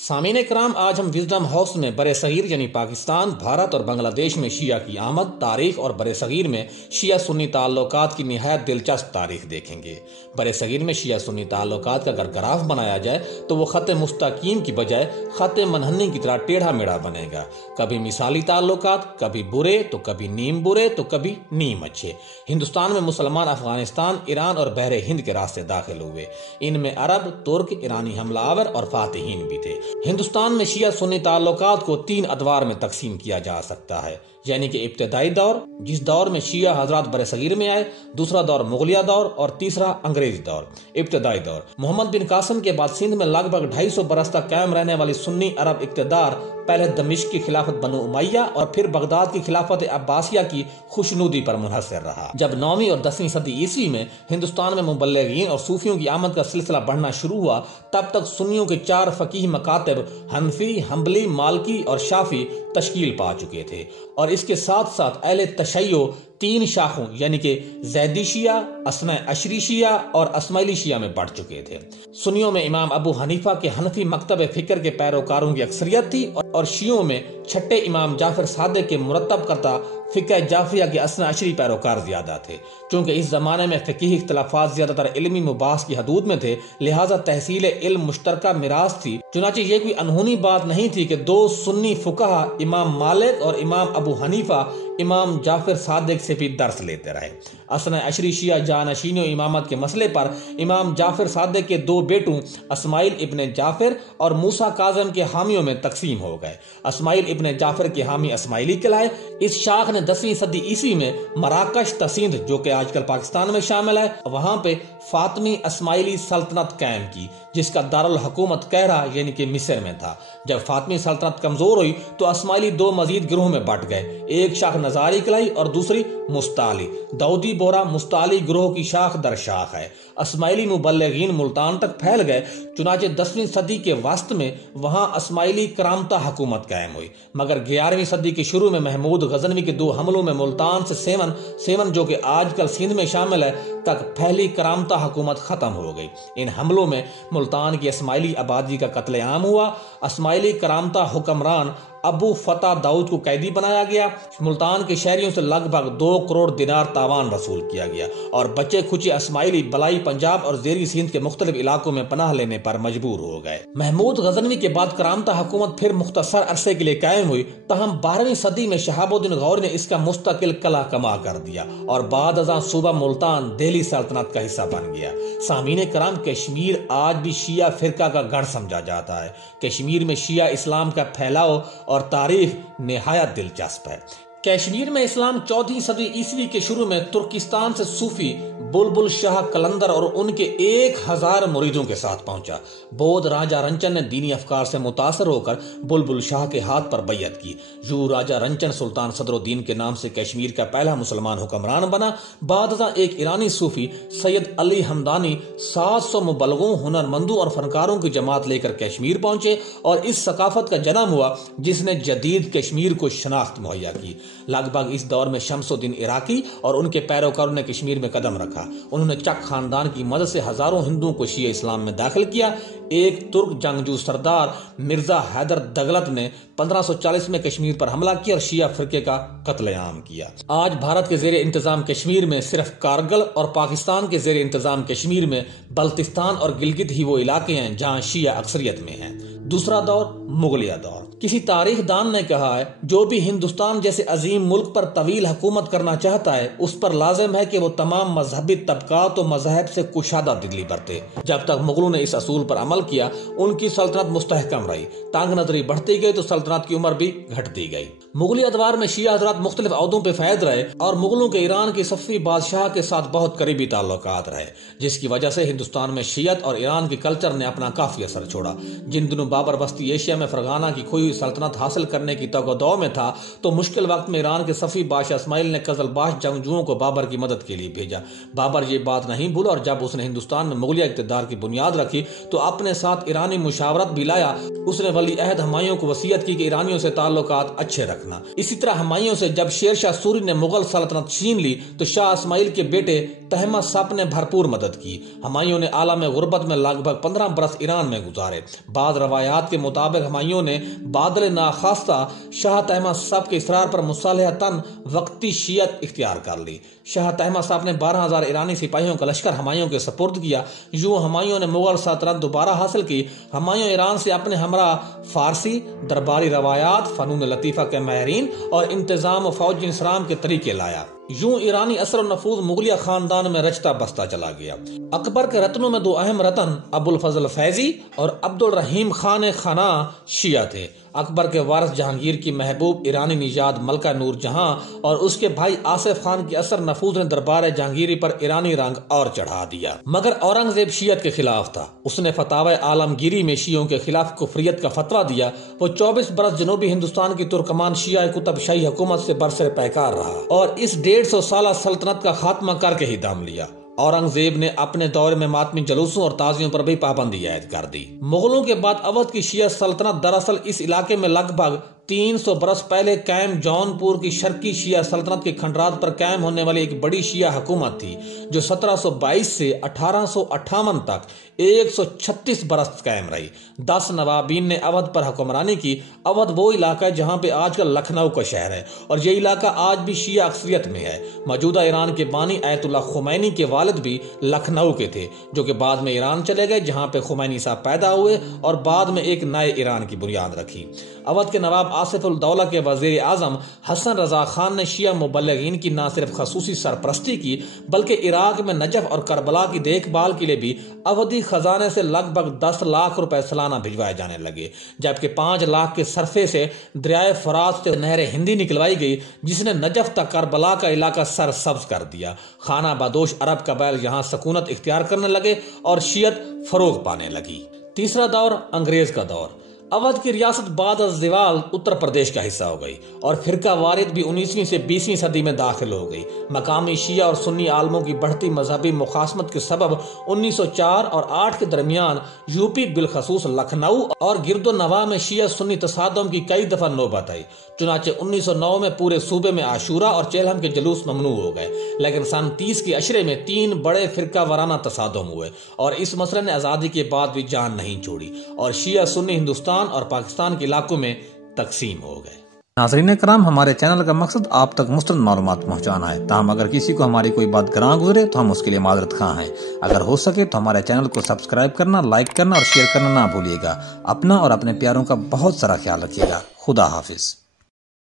سامعین کرام، آج ہم وزڈم ہاؤس میں برِ صغیر یعنی پاکستان، بھارت اور بنگلہ دیش میں شیعہ کی آمد، تاریخ اور برِ صغیر میں شیعہ سنی تعلقات کی نہایت دلچسپ تاریخ دیکھیں گے۔ برِ صغیر میں شیعہ سنی تعلقات کا اگر گراف بنایا جائے تو وہ خط مستقیم کی بجائے خط منحنی کی طرح ٹیڑھا میڑھا بنے گا۔ کبھی مثالی تعلقات، کبھی برے تو کبھی نیم برے تو کبھی نیم اچھے۔ ہندوستان میں مسلمان افغانستان، ایران اور بحر ہند کے راستے داخل ہوئے۔ ان میں عرب، ترک، ایرانی حملہ آور اور فاتحین بھی تھے۔ ہندوستان میں شیعہ سنی تعلقات کو 3 ادوار میں تقسیم کیا جا سکتا ہے، یعنی کہ ابتدائی دور، جس دور میں شیعہ حضرات برِ صغیر میں آئے، دوسرا دور مغلیہ دور اور تیسرا انگریزی دور۔ ابتدائی دور محمد بن قاسم کے بعد سندھ میں لگ بھگ 250 برس تک قائم رہنے والی سنی عرب اقتدار پہلے دمشق کی خلافت بنو امیہ اور پھر بغداد کی خلافت عباسیہ کی خوشنودی پر منحصر رہا۔ جب 9ویں اور 10ویں صدی عیسوی میں ہندوستان میں مبلغین اور صوفیوں کی آمد کا سلسلہ بڑھنا شروع ہوا، تب تک سنیوں کے 4 فقیہ مکاتب حنفی، حنبلی، مالکی اور شافعی تشکیل پا چکے تھے، اور اس کے ساتھ ساتھ اہل تشیع 3 شاخوں یعنی کہ زیدی شیعہ، اثنا عشری شیعہ اور اسماعیلی شیعہ میں بڑھ چکے تھے۔ سنیوں میں امام ابو حنیفہ کے حنفی مکتب فکر کے پیروکاروں کی اکثریت تھی، اور شیعوں میں چھٹے امام جعفر صادق کے مرتب کرتا فقہ جعفریہ کے اثنا عشری پیروکار زیادہ تھے۔ چونکہ اس زمانے میں فقہی اختلافات زیادہ تر علمی مباحث کی حدود میں تھے، لہٰذا تحصیل علم مشترکہ میراث تھی۔ چنانچہ یہ کوئی انہونی بات نہیں تھی کہ 2 سنی فقہا امام مالک اور امام ابو حنیفہ امام جعفر صادق سے بھی درس لیتے رہے۔ اثنا عشری شیعہ جانشین و امامت کے مسئلے پر امام جعفر صادق کے 2 بیٹوں اسماعیل ابن جعفر اور موسیٰ کاظم کے حامیوں میں تقسیم ہو گئے۔ اسماعیل ابن جعفر کے حامی اسماعیلی کہلائے۔ اس شاخ نے 10ویں صدی عیسوی میں مراکش تسندھ، جو کہ آج کل پاکستان میں شامل ہے، وہاں پہ فاطمی اسماعیلی سلطنت قائم کی، جس کا دارالحکومت قاہرہ یعنی کہ مصر میں تھا۔ جب فاطمی سلطنت کمزور ہوئی تو اسماعیلی 2 مزید گروہ میں بٹ گئے، ایک شاخ نظاری کہلائی اور دوسری مستعلی۔ داؤدی بورہ مستعلی گروہ کی شاخ در شاخ ہے۔ اسماعیلی مبلغین ملتان تک پھیل گئے، چنانچہ 10ویں صدی کے وسط میں وہاں اسماعیلی کرامتہ حکومت قائم ہوئی، مگر 11ویں صدی کے شروع میں محمود غزنوی کے 2 حملوں میں ملتان سے سیون جو کہ آج کل سندھ میں شامل ہے تک پہلی کرامتہ حکومت ختم ہو گئی۔ ان حملوں میں ملتان کی اسماعیلی آبادی کا قتل عام ہوا۔ اسماعیلی کرامتہ حکمران ابو فتح داؤد کو قیدی بنایا گیا۔ ملتان کے شہریوں سے لگ بھگ 2 کروڑ دینار تاوان وصول کیا گیا، اور بچے کھچے اسماعیلی بلائی پنجاب اور زیری سندھ کے مختلف علاقوں میں پناہ لینے پر مجبور ہو گئے۔ محمود غزنوی کے بعد کرامتہ حکومت پھر مختصر عرصے کے لیے قائم ہوئی، تاہم 12ویں صدی میں شہاب الدین غوری نے اس کا مستقل قلعہ کما کر دیا، اور بعد ازاں صوبہ ملتان دہلی سلطنت کا حصہ بن گیا۔ سامعین کرام، کشمیر آج بھی شیعہ فرقہ کا گڑھ سمجھا جاتا ہے۔ کشمیر میں شیعہ اسلام کا پھیلاؤ اور تاریخ نہایت دلچسپ ہے۔ کشمیر میں اسلام 14ویں صدی عیسوی کے شروع میں ترکستان سے صوفی بلبل شاہ قلندر اور ان کے 1000 مریدوں کے ساتھ پہنچا۔ بودھ راجہ رنچن نے دینی افکار سے متاثر ہو کر بلبل شاہ کے ہاتھ پر بیعت کی۔ یوں راجہ رنچن سلطان صدر الدین کے نام سے کشمیر کا پہلا مسلمان حکمران بنا۔ بعد ازاں ایک ایرانی صوفی سید علی ہمدانی 700 مبلغوں، ہنرمندوں اور فنکاروں کی جماعت لے کر کشمیر پہنچے، اور اس ثقافت کا جنم ہوا جس نے جدید کشمیر کو شناخت مہیا کی۔ لگ بھگ اس دور میں شمس الدین عراقی اور ان کے پیروکاروں نے کشمیر میں قدم رکھا۔ انہوں نے چک خاندان کی مدد سے ہزاروں ہندوؤں کو شیعہ اسلام میں داخل کیا۔ ایک ترک جنگجو سردار مرزا حیدر دگلت نے 1540 میں کشمیر پر حملہ کیا اور شیعہ فرقے کا قتل عام کیا۔ آج بھارت کے زیر انتظام کشمیر میں صرف کارگل اور پاکستان کے زیر انتظام کشمیر میں بلتستان اور گلگت ہی وہ علاقے ہیں جہاں شیعہ اکثریت میں ہیں۔ دوسرا دور مغلیہ دور۔ کسی تاریخ دان نے کہا ہے، جو بھی ہندوستان جیسے عظیم ملک پر طویل حکومت کرنا چاہتا ہے، اس پر لازم ہے کہ وہ تمام مذہبی طبقات و مذاہب سے کشادہ دلی برتے۔ جب تک مغلوں نے اس اصول پر عمل کیا، ان کی سلطنت مستحکم رہی۔ تنگ نظری بڑھتی گئی تو سلطنت کی عمر بھی گھٹتی گئی۔ مغلیہ ادوار میں شیعہ حضرات مختلف عہدوں پہ فائز رہے، اور مغلوں کے ایران کے صفوی بادشاہ کے ساتھ بہت قریبی تعلقات رہے، جس کی وجہ سے ہندوستان میں شیعت اور ایران کے کلچر نے اپنا کافی اثر چھوڑا۔ جن دنوں بابر وسطی ایشیا میں فرغانہ کی کھوئی ہوئی سلطنت حاصل کرنے کی توقع میں تھا، تو مشکل وقت میں ایران کے صفی بادشاہ اسماعیل نے قزلباش جنگجوؤں کو بابر کی مدد کے لیے بھیجا۔ بابر یہ بات نہیں بھولا اور جب اس نے ہندوستان میں مغلیہ اقتدار کی بنیاد رکھی تو اپنے ساتھ ایرانی مشاورت بھی لایا۔ اس نے ولی عہد ہمایوں کو وصیت کی کہ ایرانیوں سے تعلقات اچھے رکھنا۔ اسی طرح ہمایوں سے جب شیر شاہ سوری نے مغل سلطنت چھین لی تو شاہ اسماعیل کے بیٹے تہماسپ نے بھرپور مدد کی۔ ہمایوں نے عالم غربت میں لگ بھگ 15 برس ایران میں گزارے۔ بعض روایات کے مطابق ہمایوں نے بادل ناخواستہ شاہ تہماسپ کے اصرار پر مصالحتاً وقتی شیعت اختیار کر لی۔ شاہ تہماسپ نے 12,000 ایرانی سپاہیوں کا لشکر ہمایوں کے سپرد کیا۔ یوں ہمایوں نے مغل سلطنت دوبارہ حاصل کی۔ ہمایوں ایران سے اپنے ہمراہ فارسی، درباری روایات، فنون لطیفہ کے ماہرین اور انتظام و فوجی انصرام کے طریقے لایا۔ یوں ایرانی اثر و نفوذ مغلیہ خاندان میں رچتا بستا چلا گیا۔ اکبر کے رتنوں میں 2 اہم رتن ابو الفضل فیضی اور عبد الرحیم خان خاناں شیعہ تھے۔ اکبر کے وارث جہانگیر کی محبوب ایرانی نژاد ملکہ نور جہاں اور اس کے بھائی آصف خان کے اثر نفوذ نے دربار جہانگیری پر ایرانی رنگ اور چڑھا دیا۔ مگر اورنگزیب شیعت کے خلاف تھا۔ اس نے فتاوی عالمگیری میں شیعوں کے خلاف کفریت کا فتویٰ دیا۔ وہ 24 برس جنوبی ہندوستان کی ترکمان شیعہ قطب شاہی حکومت سے برسر پیکار رہا اور اس 150 سالہ سلطنت کا خاتمہ کر کے ہی دم لیا۔ اورنگزیب نے اپنے دور میں ماتمی جلوسوں اور تعزیوں پر بھی پابندی عائد کر دی۔ مغلوں کے بعد اودھ کی شیعہ سلطنت دراصل اس علاقے میں لگ بھگ 300 برس پہلے قائم جون پور کی شرقی شیعہ سلطنت کے کھنڈرات پر قائم ہونے والی ایک بڑی شیعہ حکومت تھی جو 1722 سے 1858 تک 136 برس قائم رہی۔ 10 نوابین نے اودھ پر حکمرانی کی۔ اودھ وہ علاقہ ہے جہاں پہ آج کل لکھنؤ کا شہر ہے اور یہ علاقہ آج بھی شیعہ اکثریت میں ہے۔ موجودہ ایران کے بانی آیت اللہ خمینی کے والد بھی لکھنؤ کے تھے جو کہ بعد میں ایران چلے گئے جہاں پہ خمینی صاحب پیدا ہوئے اور بعد میں ایک نئے ایران کی بنیاد رکھی۔ اودھ کے نواب آصف الدولہ کے وزیر اعظم حسن رضا خان نے شیعہ مبلغین کی نہ صرف خصوصی سرپرستی کی بلکہ عراق میں نجف اور کربلا کی دیکھ بھال کے لیے بھی اودھی خزانے سے لگ بھگ 10 لاکھ روپے سالانہ بھجوائے جانے لگے، جبکہ 5 لاکھ کے صرفے سے دریائے فرات سے نہر ہندی نکلوائی گئی جس نے نجف تک کربلا کا علاقہ سرسبز کر دیا۔ خانہ بدوش عرب قبائل یہاں سکونت اختیار کرنے لگے اور شیعت فروغ پانے لگی۔ تیسرا دور انگریز کا دور۔ اودھ کی ریاست بعد از زوال اتر پردیش کا حصہ ہو گئی اور فرقہ وارث بھی 19ویں سے 20ویں صدی میں داخل ہو گئی۔ مقامی شیعہ اور سنی عالموں کی بڑھتی مذہبی مخاصمت کے سبب 1904 اور 8 کے درمیان یوپی بالخصوص لکھنؤ اور گرد و نواح میں شیعہ سنی تصادم کی کئی دفعہ نوبت آئی۔ چنانچہ 1909 میں پورے صوبے میں عاشورہ اور چہلم کے جلوس ممنوع ہو گئے، لیکن سن 30 کے عشرے میں 3 بڑے فرقہ وارانہ تصادم ہوئے اور اس مسئلے نے آزادی کے بعد بھی جان نہیں چھوڑی اور شیعہ سنی ہندوستان اور پاکستان کے علاقوں میں تقسیم ہو گئے۔ ناظرین کرام، ہمارے چینل کا مقصد آپ تک مستند معلومات پہنچانا ہے، تاہم اگر کسی کو ہماری کوئی بات گراں گزرے تو ہم اس کے لیے معذرت خواہ ہیں۔ اگر ہو سکے تو ہمارے چینل کو سبسکرائب کرنا، لائک کرنا اور شیئر کرنا نہ بھولیے گا۔ اپنا اور اپنے پیاروں کا بہت سارا خیال رکھیے گا۔ خدا حافظ۔